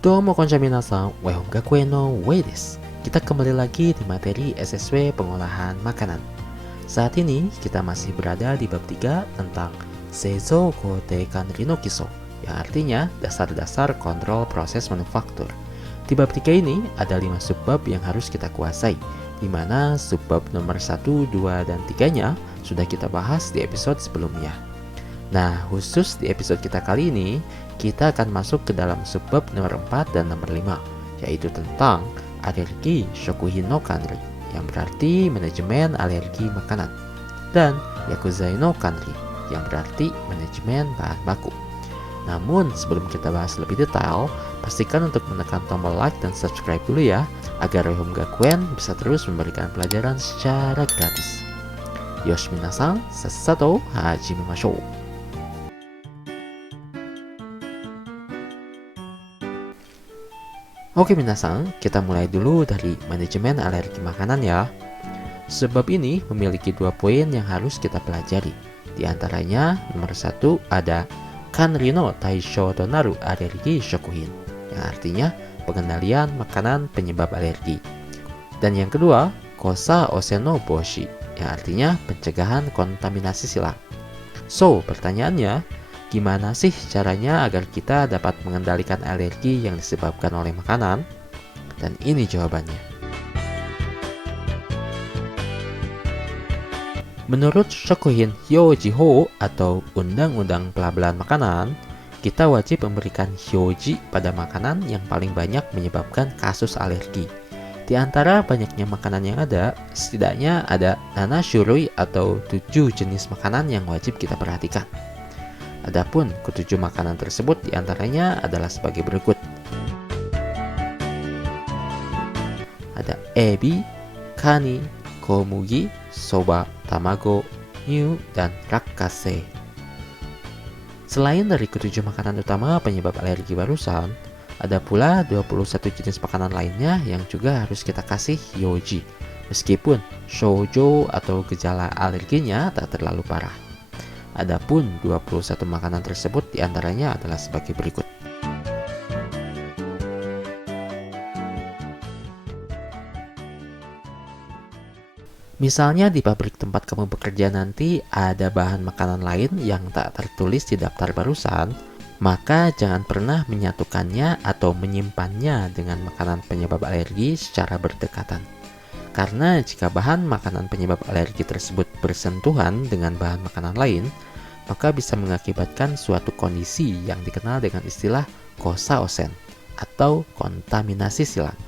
Domo konnichiwa minasan, Wehong Gakuen no Wei desu. Kita kembali lagi di materi SSW pengolahan makanan. Saat ini kita masih berada di bab 3 tentang Seizou Koutei Kanri no Kiso, yang artinya dasar-dasar kontrol proses manufaktur. Di bab 3 ini ada 5 subbab yang harus kita kuasai, di mana subbab nomor 1, 2, dan 3-nya sudah kita bahas di episode sebelumnya. Nah, khusus di episode kita kali ini, kita akan masuk ke dalam subbab nomor 4 dan nomor 5, yaitu tentang alergi shokuhin no kanri, yang berarti manajemen alergi makanan, dan yakuzai no kanri, yang berarti manajemen bahan baku. Namun, sebelum kita bahas lebih detail, pastikan untuk menekan tombol like dan subscribe dulu ya, agar Wehong Gakuen bisa terus memberikan pelajaran secara gratis. Yoshi minasan, sassato hajimemashou. Oke minasan, kita mulai dulu dari manajemen alergi makanan ya. Sebab ini memiliki 2 poin yang harus kita pelajari. Di antaranya, nomor 1 ada Kanri no taishou to naru alergi shokuhin, yang artinya pengendalian makanan penyebab alergi. Dan yang kedua, Kosa osen no boshi, yang artinya pencegahan kontaminasi silang. So, pertanyaannya, gimana sih caranya agar kita dapat mengendalikan alergi yang disebabkan oleh makanan? Dan ini jawabannya. Menurut Shokuhin Hyoji-ho atau Undang-Undang Pelabelan Makanan, kita wajib memberikan hyoji pada makanan yang paling banyak menyebabkan kasus alergi. Di antara banyaknya makanan yang ada, setidaknya ada 7 shurui atau 7 jenis makanan yang wajib kita perhatikan. Adapun ketujuh makanan tersebut diantaranya adalah sebagai berikut. Ada ebi, kani, komugi, soba, tamago, nyu, dan rakkase. Selain dari ketujuh makanan utama penyebab alergi barusan, ada pula 21 jenis makanan lainnya yang juga harus kita kasih hyoji, meskipun shoujo atau gejala alerginya tak terlalu parah. Adapun 21 makanan tersebut diantaranya adalah sebagai berikut. Misalnya di pabrik tempat kamu bekerja nanti ada bahan makanan lain yang tak tertulis di daftar barusan, maka jangan pernah menyatukannya atau menyimpannya dengan makanan penyebab alergi secara berdekatan. Karena jika bahan makanan penyebab alergi tersebut bersentuhan dengan bahan makanan lain, maka bisa mengakibatkan suatu kondisi yang dikenal dengan istilah kosa osen atau kontaminasi silang.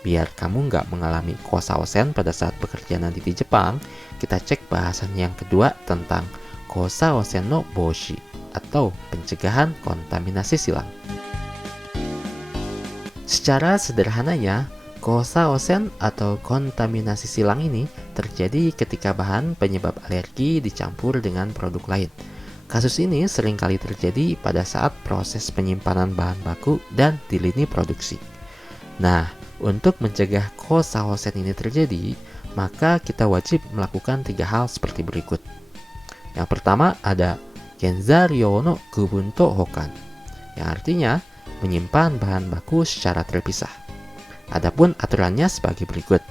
Biar kamu nggak mengalami kosa osen pada saat bekerja nanti di Jepang, kita cek bahasan yang kedua tentang kosa osen no boshi atau pencegahan kontaminasi silang. Secara sederhananya, kosa osen atau kontaminasi silang ini terjadi ketika bahan penyebab alergi dicampur dengan produk lain. Kasus ini seringkali terjadi pada saat proses penyimpanan bahan baku dan di lini produksi. Nah, untuk mencegah kosa osen ini terjadi, maka kita wajib melakukan 3 hal seperti berikut. Yang pertama ada genzaryo no kubun to hokan, yang artinya menyimpan bahan baku secara terpisah. Adapun aturannya sebagai berikut.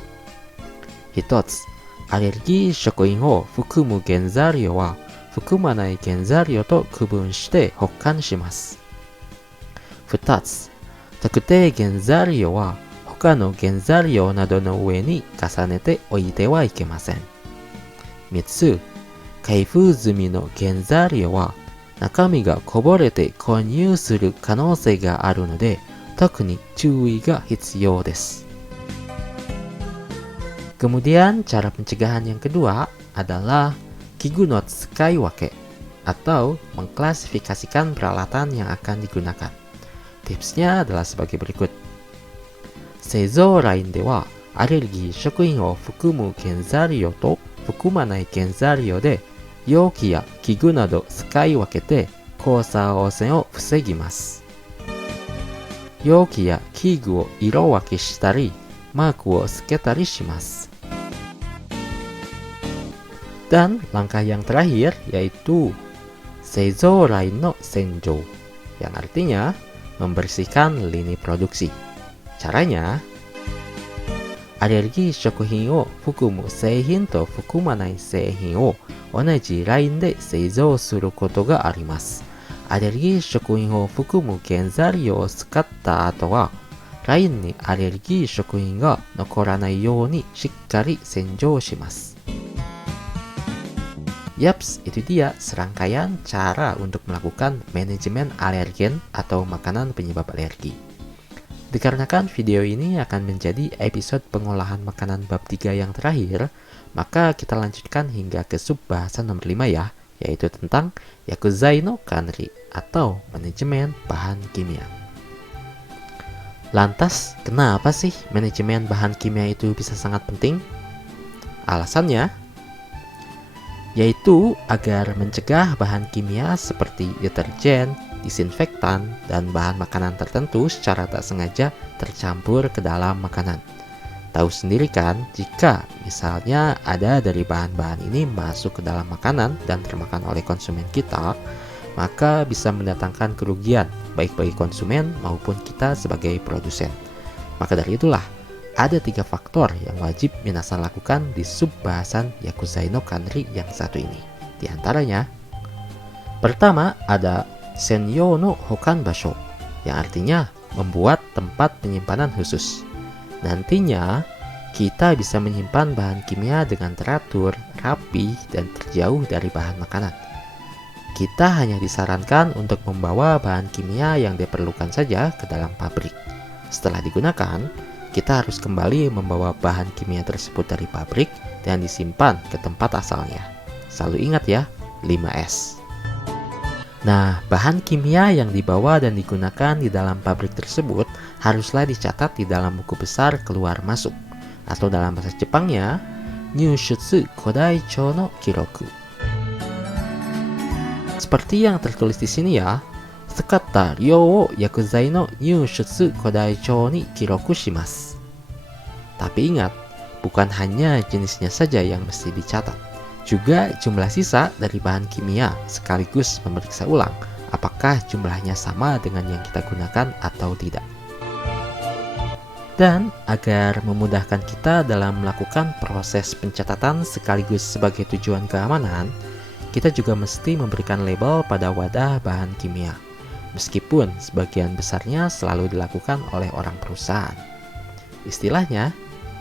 Hitotsu, alergi shokuin o fukumu genzaryo wa fukumanai genzaryo to kubun shite hokkan shimasu. Futatsu, takutei genzaryo wa他の原材料などの上に重ねておいてはいけません。3つ、開封済みの原材料は中身がこぼれて混入する可能性があるので、特に注意が必要です。Kemudian cara pencegahan yang kedua adalah kigu no tsukaiwake atau mengklasifikasikan peralatan yang akan digunakan. Tipsnya adalah sebagai berikut. 製造ラインではアレルギー食品を含む原材料と含まない原材料で容器や器具など使い分けて交差汚染を防ぎます。容器や器具を色分けしたりマークをつけたりします。Dan langkah yang terakhir yaitu 製造ラインの洗浄, yang artinya membersihkan lini produksi. Caranya, alergi 食品を含む製品と含まない製品を同じラインで製造することがあります。アレルギー食品を含む原材料を使った後は、ラインにアレルギー食品が残らないようにしっかり洗浄します。Yaps, itu dia serangkaian cara untuk melakukan manajemen alergen atau makanan penyebab alergi. Dikarenakan video ini akan menjadi episode pengolahan makanan bab 3 yang terakhir, maka kita lanjutkan hingga ke sub bahasan nomor 5 ya, yaitu tentang Yakuzai no Kanri atau manajemen bahan kimia. Lantas, kenapa sih manajemen bahan kimia itu bisa sangat penting? Alasannya, yaitu agar mencegah bahan kimia seperti deterjen, disinfektan, dan bahan makanan tertentu secara tak sengaja tercampur ke dalam makanan. Tahu sendiri kan, jika misalnya ada dari bahan-bahan ini masuk ke dalam makanan dan termakan oleh konsumen kita, maka bisa mendatangkan kerugian baik bagi konsumen maupun kita sebagai produsen. Maka dari itulah, ada 3 faktor yang wajib minasan lakukan di sub bahasan Yakuzai no Kanri yang satu ini. Di antaranya, pertama ada Senyo no Hokan Basho, yang artinya membuat tempat penyimpanan khusus. Nantinya, kita bisa menyimpan bahan kimia dengan teratur, rapi, dan terjauh dari bahan makanan. Kita hanya disarankan untuk membawa bahan kimia yang diperlukan saja ke dalam pabrik. Setelah digunakan, kita harus kembali membawa bahan kimia tersebut dari pabrik dan disimpan ke tempat asalnya. Selalu ingat ya, 5S. Nah, bahan kimia yang dibawa dan digunakan di dalam pabrik tersebut haruslah dicatat di dalam buku besar keluar masuk, atau dalam bahasa Jepangnya, Nyushutsu Kodaichou no Kiroku. Seperti yang tertulis di sini ya, Tsukata ryou wo yakuzai no nyushutsu kodaichou ni kiroku shimasu. Tapi ingat, bukan hanya jenisnya saja yang mesti dicatat, juga jumlah sisa dari bahan kimia sekaligus memeriksa ulang apakah jumlahnya sama dengan yang kita gunakan atau tidak. Dan agar memudahkan kita dalam melakukan proses pencatatan sekaligus sebagai tujuan keamanan, kita juga mesti memberikan label pada wadah bahan kimia, meskipun sebagian besarnya selalu dilakukan oleh orang perusahaan. Istilahnya,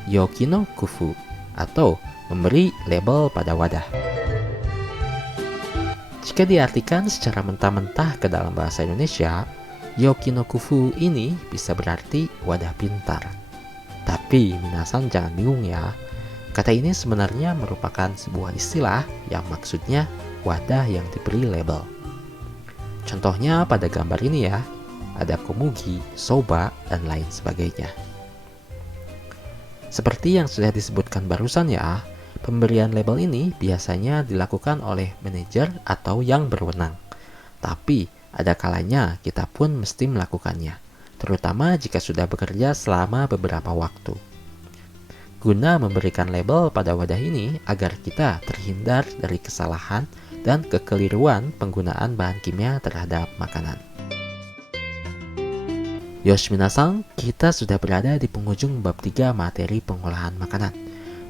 yoki no kufu, atau memberi label pada wadah. Jika diartikan secara mentah-mentah ke dalam bahasa Indonesia, yoki no kufu ini bisa berarti wadah pintar. Tapi minasan jangan bingung ya, kata ini sebenarnya merupakan sebuah istilah yang maksudnya wadah yang diberi label. Contohnya pada gambar ini ya, ada komugi, soba, dan lain sebagainya. Seperti yang sudah disebutkan barusan ya, pemberian label ini biasanya dilakukan oleh manajer atau yang berwenang. Tapi ada kalanya kita pun mesti melakukannya, terutama jika sudah bekerja selama beberapa waktu. Guna memberikan label pada wadah ini agar kita terhindar dari kesalahan dan kekeliruan penggunaan bahan kimia terhadap makanan. Yosh minasan, kita sudah berada di penghujung bab 3 materi pengolahan makanan.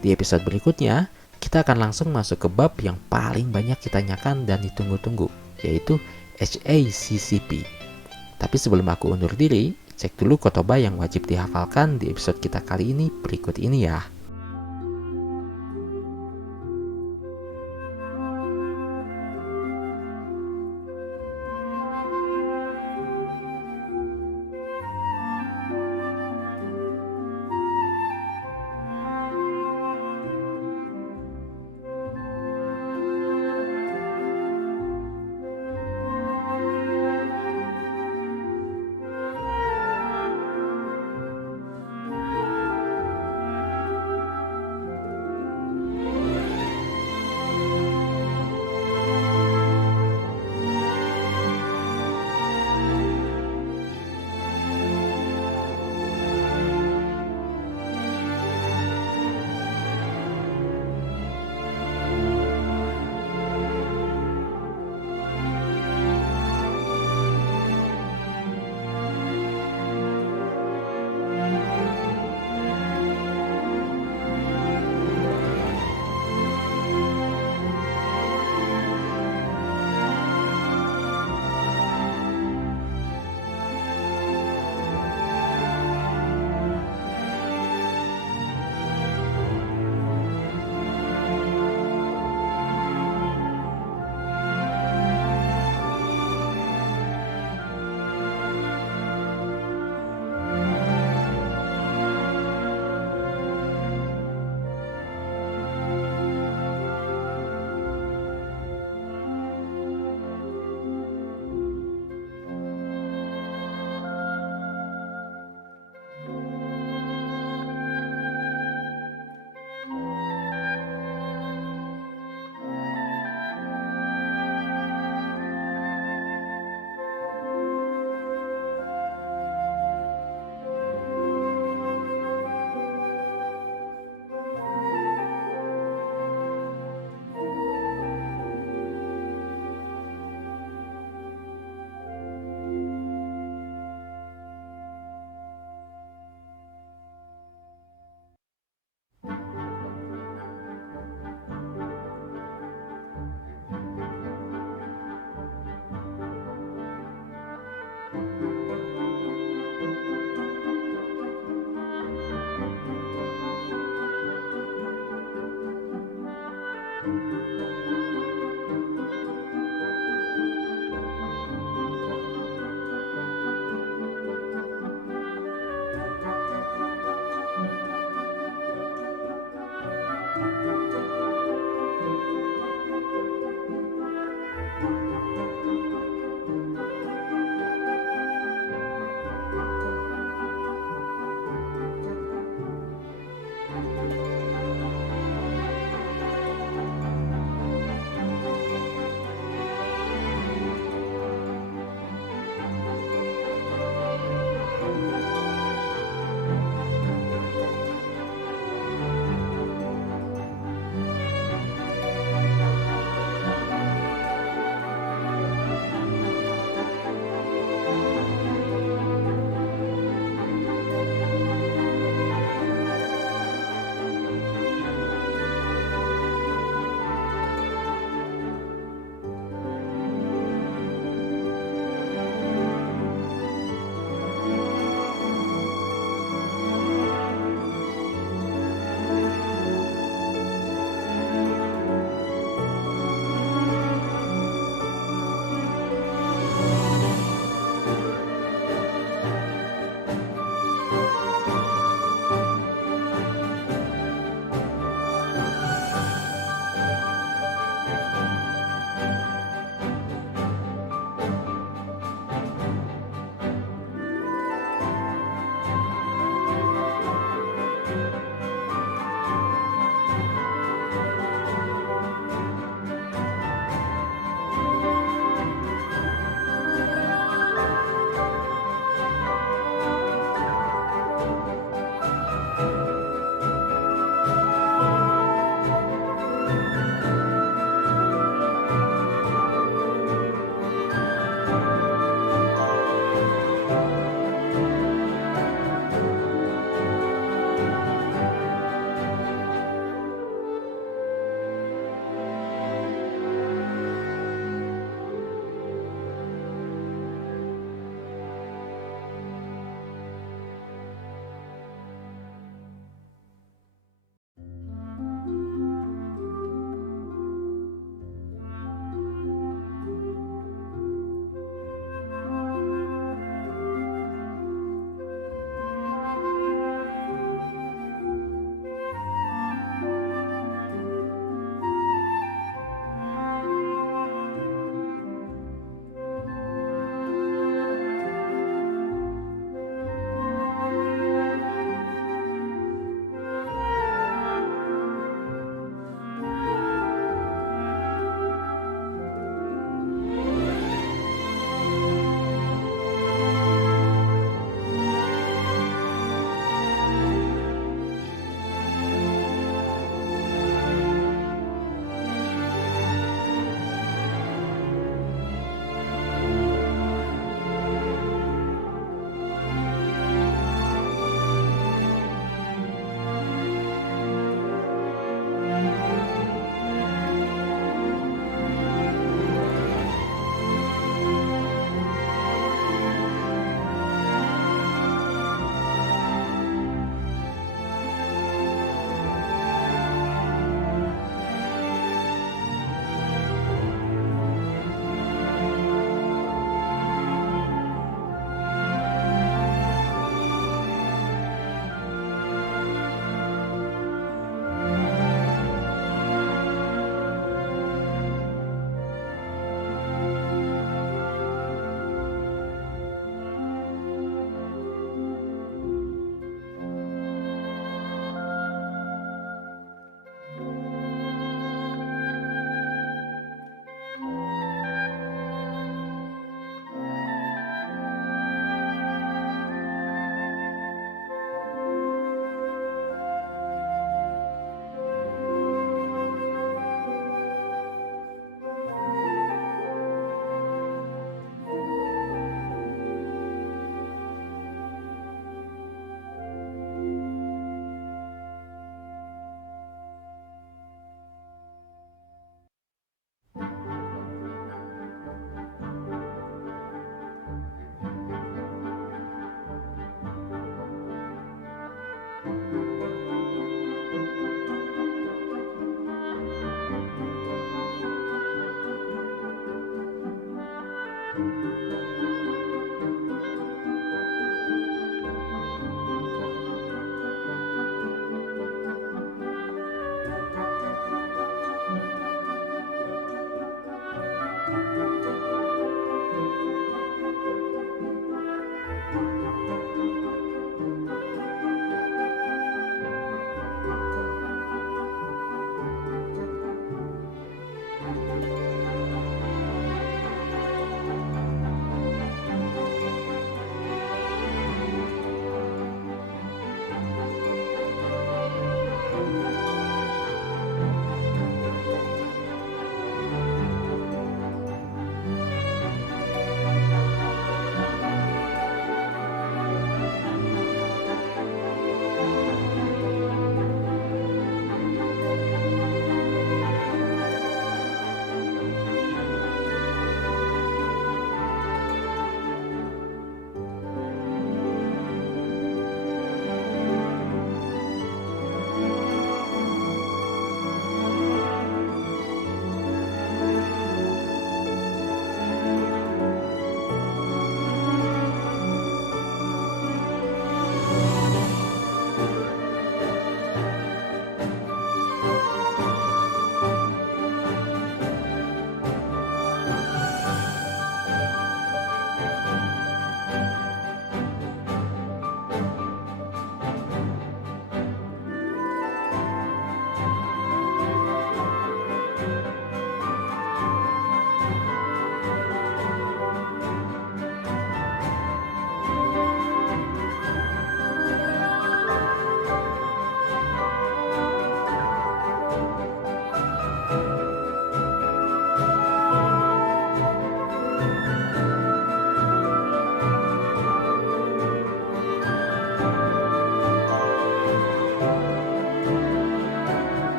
Di episode berikutnya, kita akan langsung masuk ke bab yang paling banyak ditanyakan dan ditunggu-tunggu, yaitu HACCP. Tapi sebelum aku undur diri, cek dulu kotoba yang wajib dihafalkan di episode kita kali ini berikut ini ya.